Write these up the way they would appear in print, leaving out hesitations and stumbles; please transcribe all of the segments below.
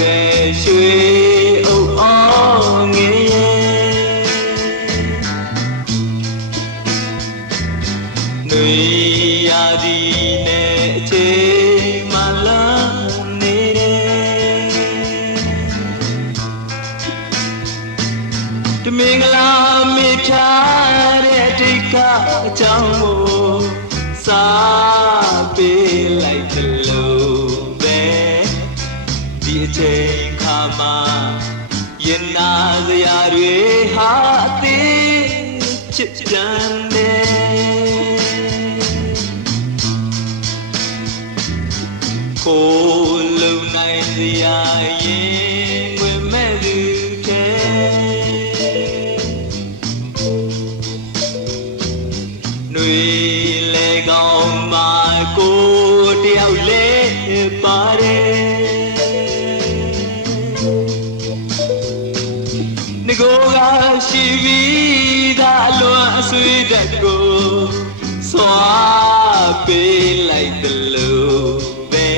တဲ့ရွှေအုပ်အောင်ငယ်နှွေရာသီနဲ့အချိန်မှလာနေတယ်တမင်္ဂလာမေထားတဲ့ဒိတ်ကအကြောင်းကိုစားပေးလိုက်တယ်လို့ပဲဒီအချိန်ခါမှာရင်နာစရာတွေဟာအသေးချစ်ကြမ်းတယ်ကိုလုံနိုင်စရာရင်ဝင်မဲ့သူတဲ့နှွေလေကောင်းမှာကိုတယောက်လဲပါတယ်ငကိုကရှိပြီးသားလွန်အဆွေးတက်ကိုစွာပေးလိုက်တယ်လို့ပဲ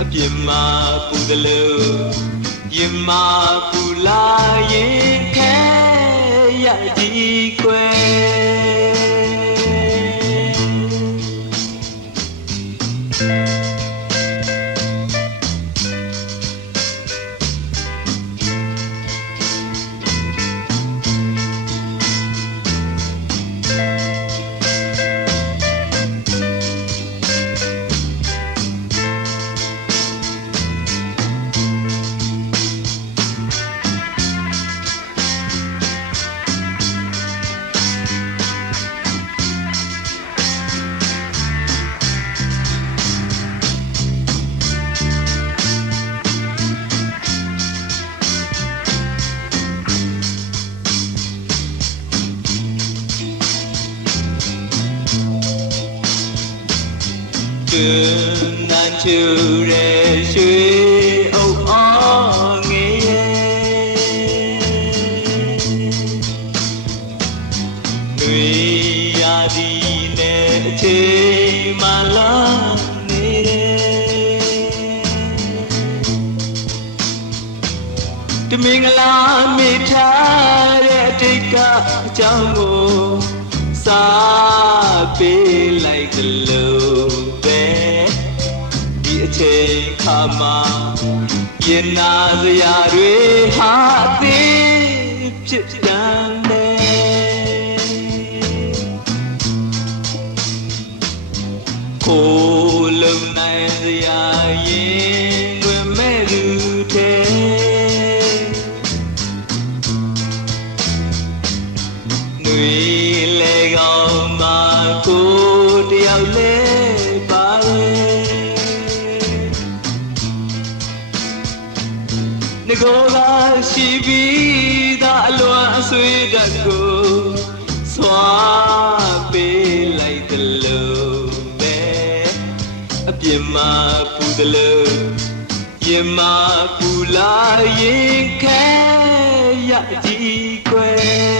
အပြစ်မှာပူတယ်လို့ရင်မှာပူလာရင်ခဲရကြီးကွယ်နန်းချူတဲ့ရွှေအုပ်အောင်ငယ်နှွေရာသီနဲ့အချိန်မှလာနေတယ်တမင်္ဂလာမေထားတဲ့အတိတ်ကအကြောင်းကိုစားပေးလိုက်တယ်လို့အချိန်ခါမှာရင်နာစရာတွေဟာအသေးဖြစ်ပြန်တယ်ကိုလုံနိုင်စရာရင်ဝင်မဲ့သူတဲ့နှွေလေကောင်းမှာကိုတယောက်လဲငကိုကရှိပြီးသားအလွန်အဆွေးတက်ကိုစွာပေးလိုက်တယ်လို့ပဲအပြစ်မှာပူတယ်လို့ရင်မှာပူလာရင်ခဲရကြီးကွယ်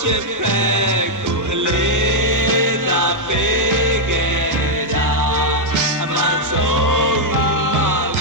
ချစ်ဖက်ကိုအလေးသာပေးခဲ့တာအမှန်ဆုံးပါပ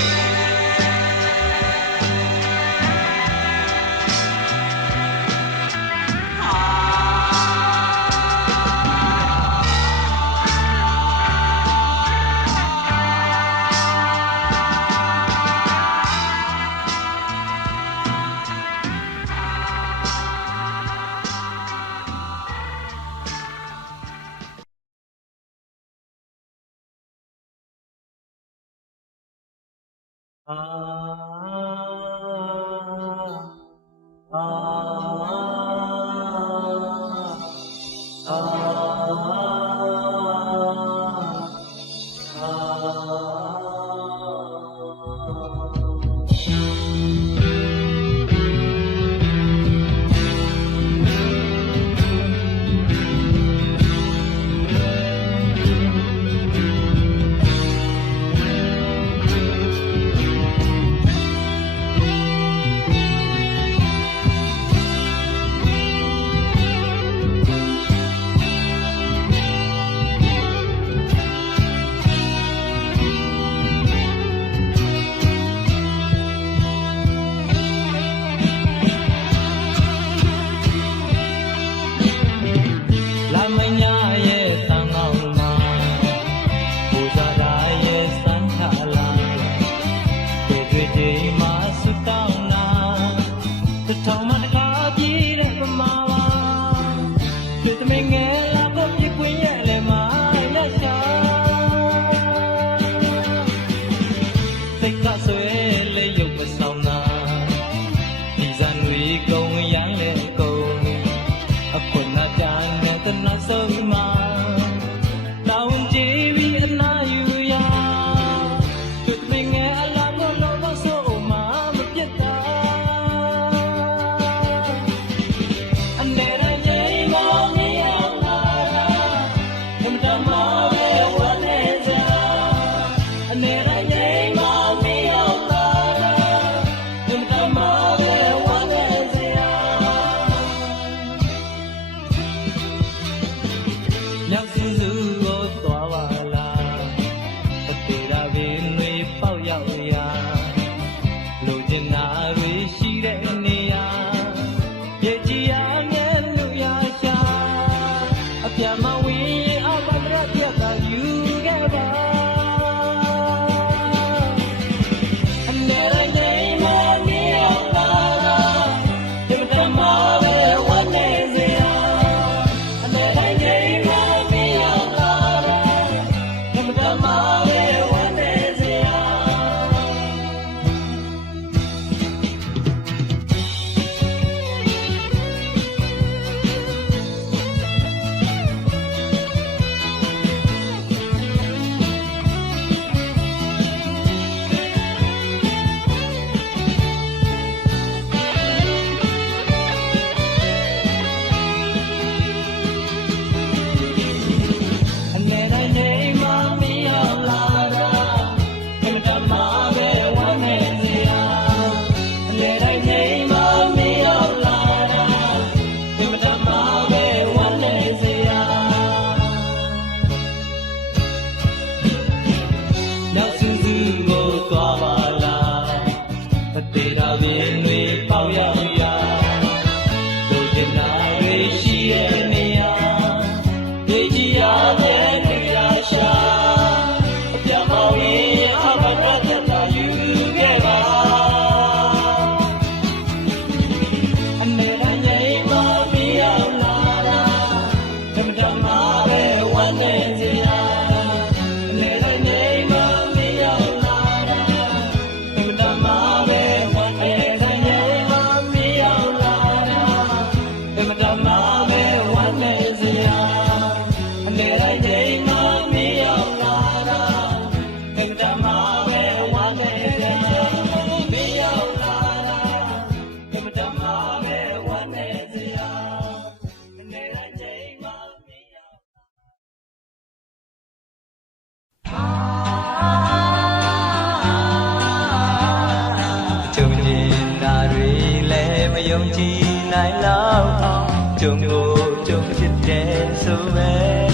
ဲယုံကြည်နိုင်လောက်အောင် ကြုံကိုကြုံဖြစ်တယ်ဆိုမဲ့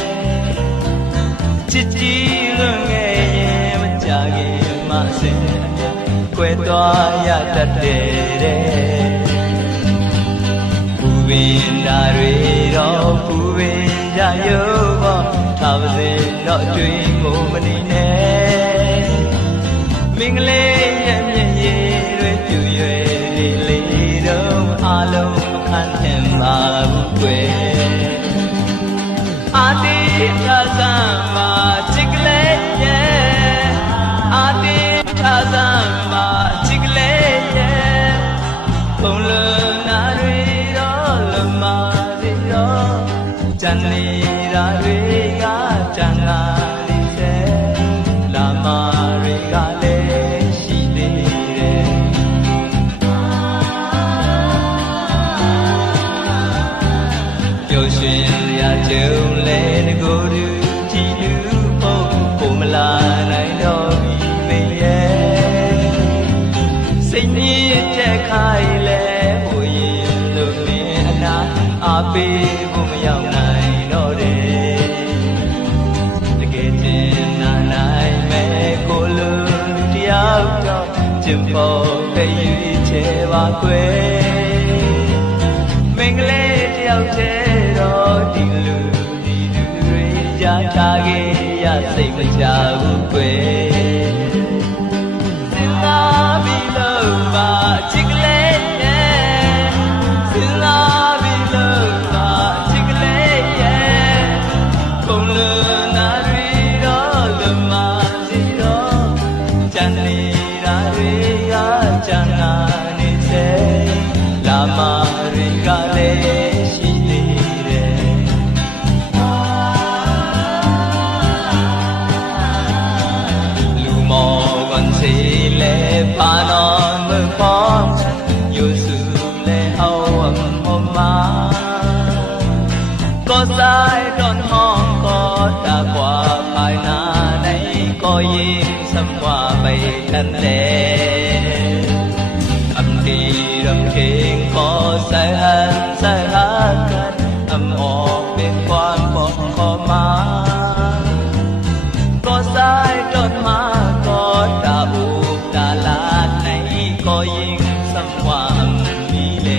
ချစ်ကြည်လွန်ခဲ့ရင်မကြခင်မှအစဉ်အမြဲကွယ်သွားရတတ်တယ်ပူပင်ဓာတွေတော့ပူပင်ကြရုံပေါ့ထားပါစေတော့အတွေ့ကိုမနေနဲ့မင်္ဂလေးရဲ့မျက်ရည်တွေပြူရွယ်လေးလေးတော့အားလုံးမခံထင်ပါဘူးကွယ်အာတိသာသမာချစ်ကလေးရဲ့အာတိသာသမာချစ်ကလေးရဲ့ဘုံလုံးနာတွေတော့လမစီတော့ကြံနေတာတွေကကြံလာနေတဲ့လာမတွေကလည်းရှိသေးတယ်ပျော်ရွှင်ရကြုံလဲတကူတူကြည်လူဖို့ပုံမလာနိုင်တော့ပြီမေရဲ့စိတ်မြင့်ချက်ခိုင်လဲဟိုရင်လို့မင်းအနာအားပေးဖို့မရောက်နိုင်တော့တယ်တကယ်တင်နာနိုင်မဲ့ကိုလူတယောက်တော့ကျင်ဖို့ပဲရွေးချယ်ပါကွယ်မင်္ဂလေးတယောက်တည်းတော့ဒီလူဒီလူတွေကြားထားခဲ့ရစိတ်မချဘူးကွယ်စဉ်းစားပြီးလို့ပါချစ်ကလေးရဲ့စဉ်းစားပြီးလို့ပါချစ်ကလေးရဲ့ဘုံလုံးနာတွေတော့လမစီတော့ကြံနေတာတွေကကြံလာနေစေလာမတွေကလည်းရှိသေးတယ်လူမောကန်စီလဲပါတော့မပေါ်ယူစုလဲဟောမမก็สายดอนห้องก็ตากว่าภายหน้าในก็ยิ่งสัมว่าไปทันแลอำดีรำเค็งก็สายหันสายหักกันอำออกเป็นความบอกขอมาก็สายดอนมาก็ตาอูตาลาดในก็ยิ่งสัมว่ามีเล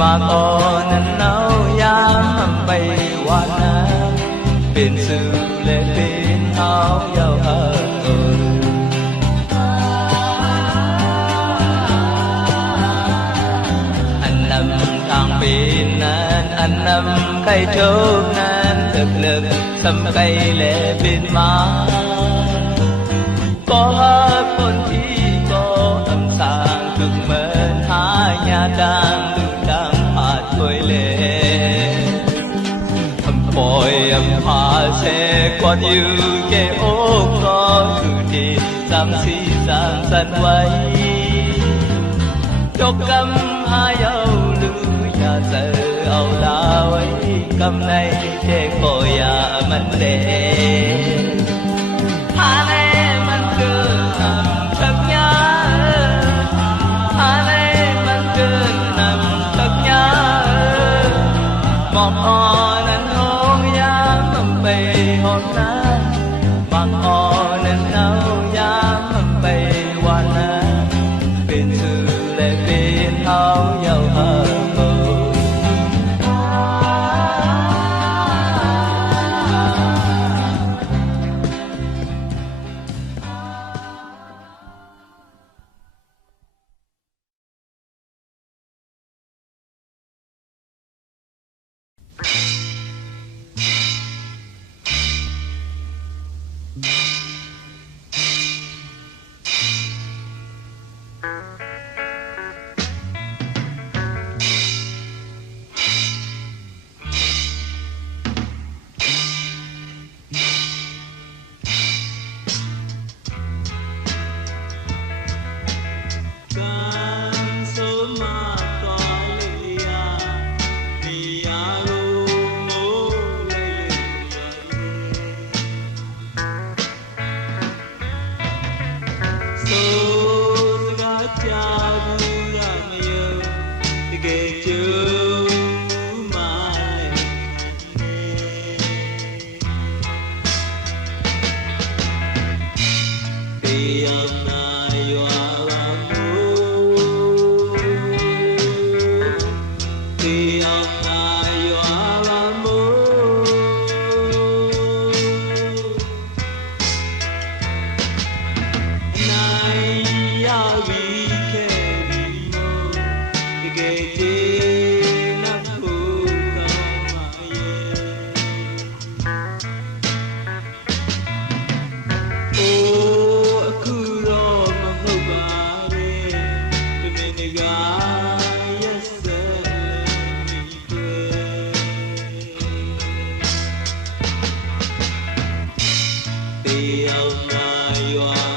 มาก่อนนั้นเอายามไปวันนั้นเป็นสื่อและเป็นเอาเยาว์อันนำทางเป็นนั้นอันนำใครโชคนั้นเถิกเลิกสำใครและเป็นมาก็หาคนที่ก็ทำสร้างถึงเหมือนหายาดังthôi lệ bồi âm hoa sẽ còn yêu cái ô có từ đi giang si giang sân quay cho căm hai âu lưu nhà giờ âu la ấy căm này thế cô ya mình lệ hà này mình cứ nằm thật nhớ hà này mình cứ nằm thật nhớ mong o nên hôn ya mầm bay hôn na mong o nên nấu ya mầm bay hoa na bên sư lệ bên hao giàu hờ ကယ်ကျင်းနှံ့ဖို့ကောင်းပါရဲ့အိုးအခုတော့မဟုတ်ပါနဲ့တမင်တကာရက်စက်လည်းမိတွေတရားနာရွာ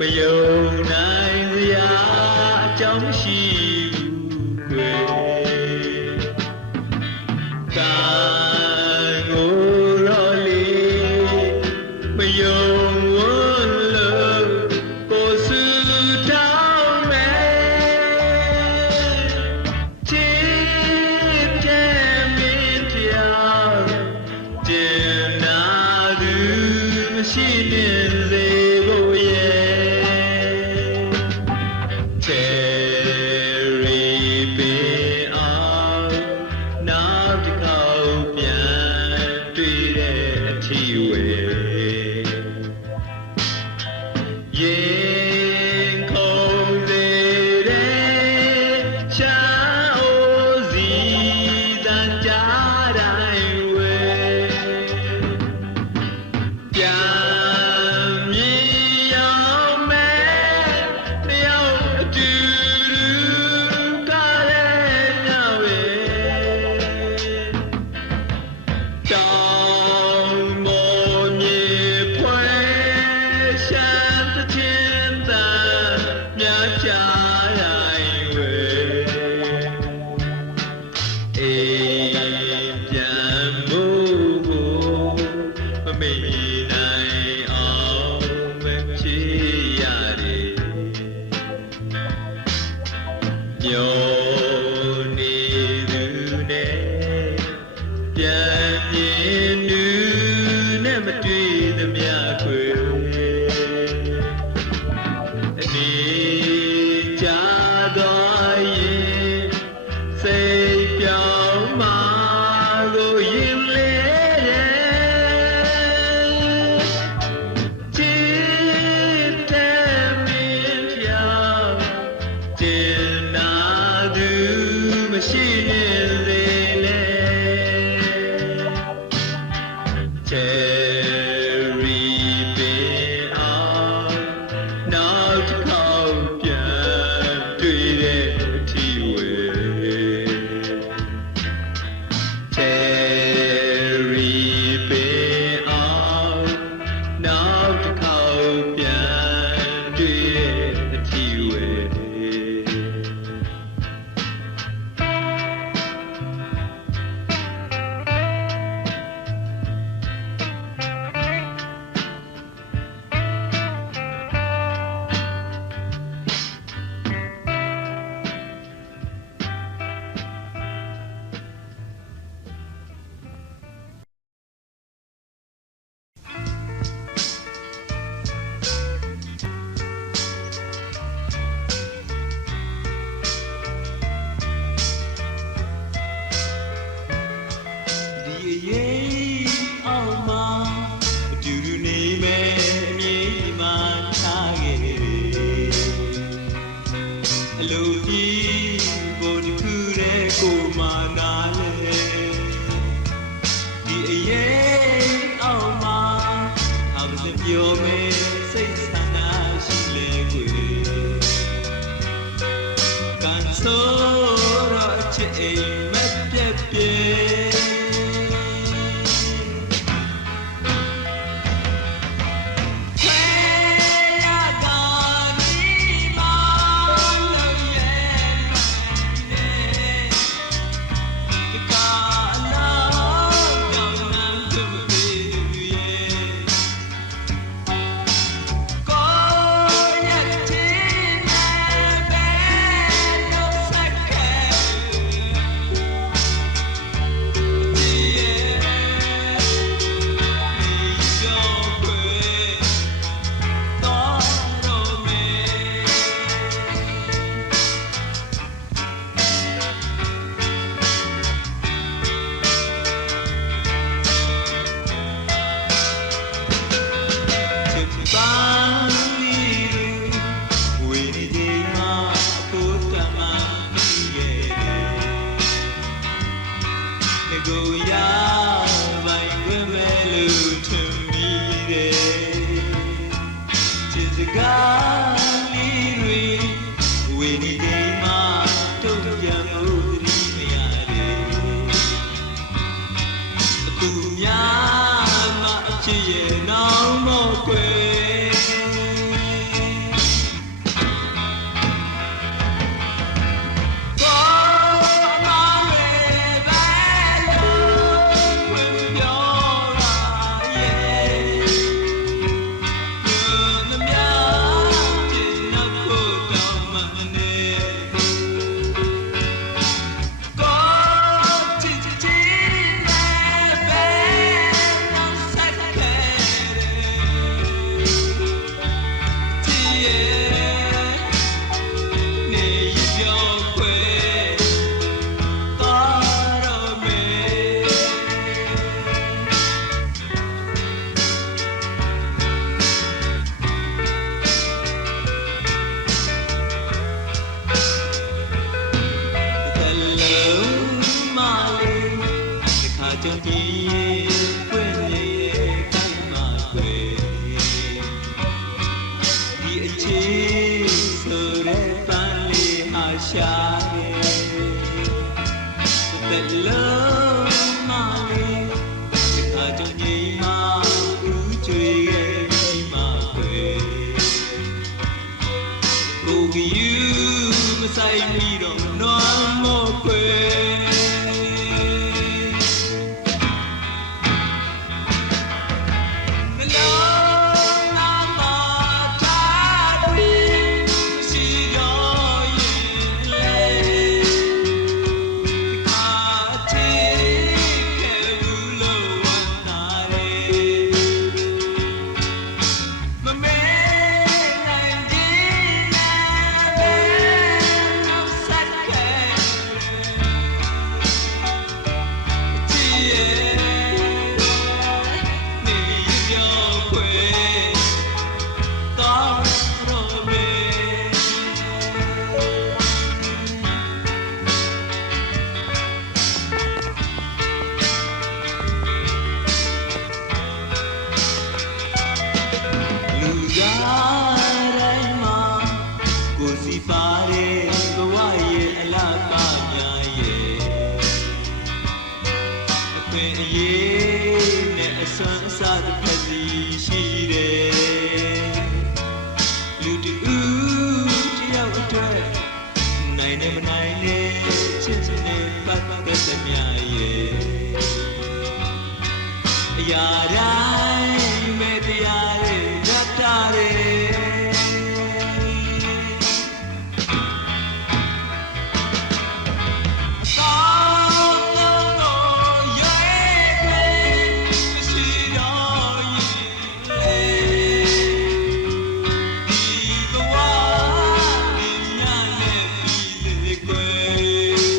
မယုံနိုင်စရာအကြောင်းမရှိဘူးကွယ်ကံကိုရောလေမယုံဝလို့ကိုစုတောင်းမယ်ချစ်တဲ့မင်းတရားကျင်နာသူမရှိနေစေဖို့ရဲ့ ရင်ပွင့်နေတဲ့ခိုင်မာွယ်ဒီအချေဆိုတဲ့ပန်းလေးဟာရှာတယ်တဲ့လုံးမလေးဒီခါကြောင့်ညီမဦးကျွေရဲ့ဒီမှာွယ်ကိုကယူမဆိုင်မီတော့နွမ်းမို့ွယ်ရာတိုင်းမဲ့တရားရဲ့ရတ္တရဲ့သောလုံးရဲ့ရှိတော်ရဲ့ဒီဘဝဒီညနဲ့ဒီလေကွယ်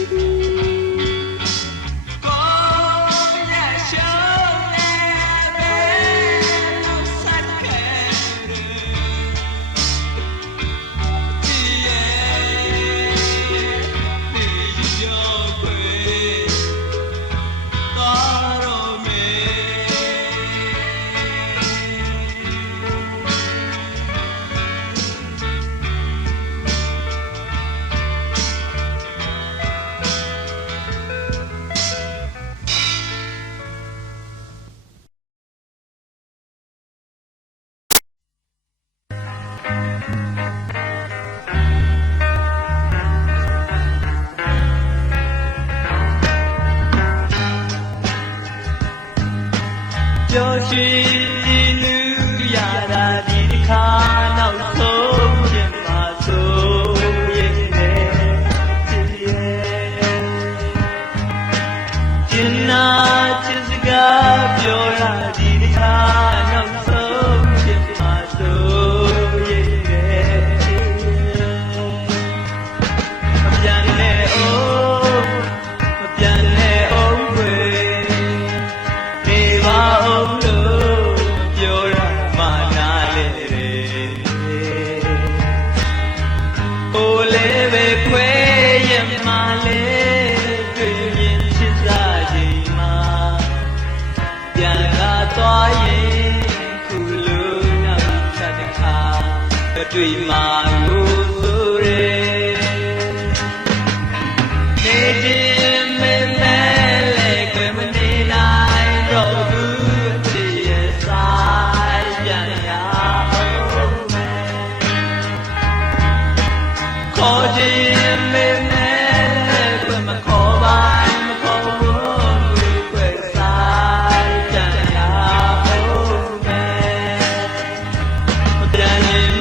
ကျော်ရှိလူရတာဒီတစ်ခါနောက်ဆုံးပြန်ပါဆိုရင်လည်းချစ်ရဲ့ကျင်နာချစ်စကားပြောရဒီတစ်ခါနောက်ဆုံးပြန်ပါဆိုရင်လည်းမပြန်နဲ့အိုးမပြန်နဲ့အိုးွယ်နေပါဦးတွေ့မှာကိုဆိုရဲနေခြင်းမလဲလေကွယ်မနေနိုင်တော့ဘူးအချစ်ရဲ့ဆိုင်ပြန်ရအောင်မယ်ခေါ်ခြင်းမလဲကွယ်မခေါ်ပါမခေါ်ဘူးကွယ်ဆိုင်ပြန်ရအောင်မယ်မပြန်ရင်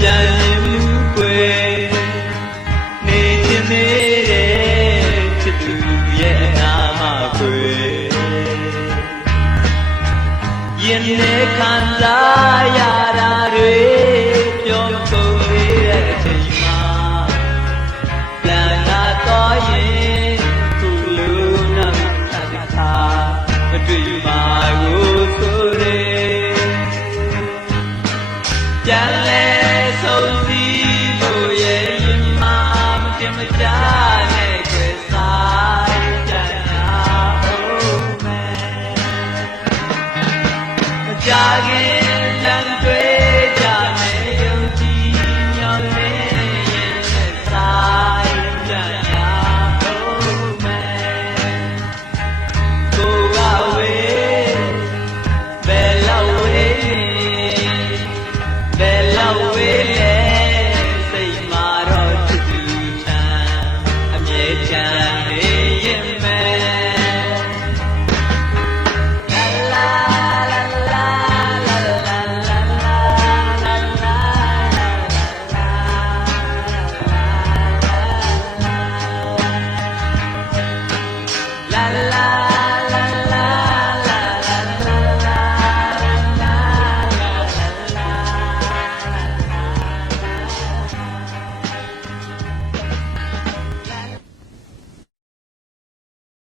ပြန်ရင်မူွယ်နေခြင်းနေတဲ့ချစ်သူရဲ့အနာမွယ်ရင်နဲ့ခံစားရတာတွေပြောကုန်နေတဲ့အချိန်မှာပြန်လာတော့ရင်ခုလိုနောက်တစ်ခါမတွေ့မှာကိုဆိုရဲပြန်လဲဆုံးစီလို့ရဲ့ရင်မမတင်မကြနဲ့ကြွယ်စားကြရ လောက်ဝေးလဲ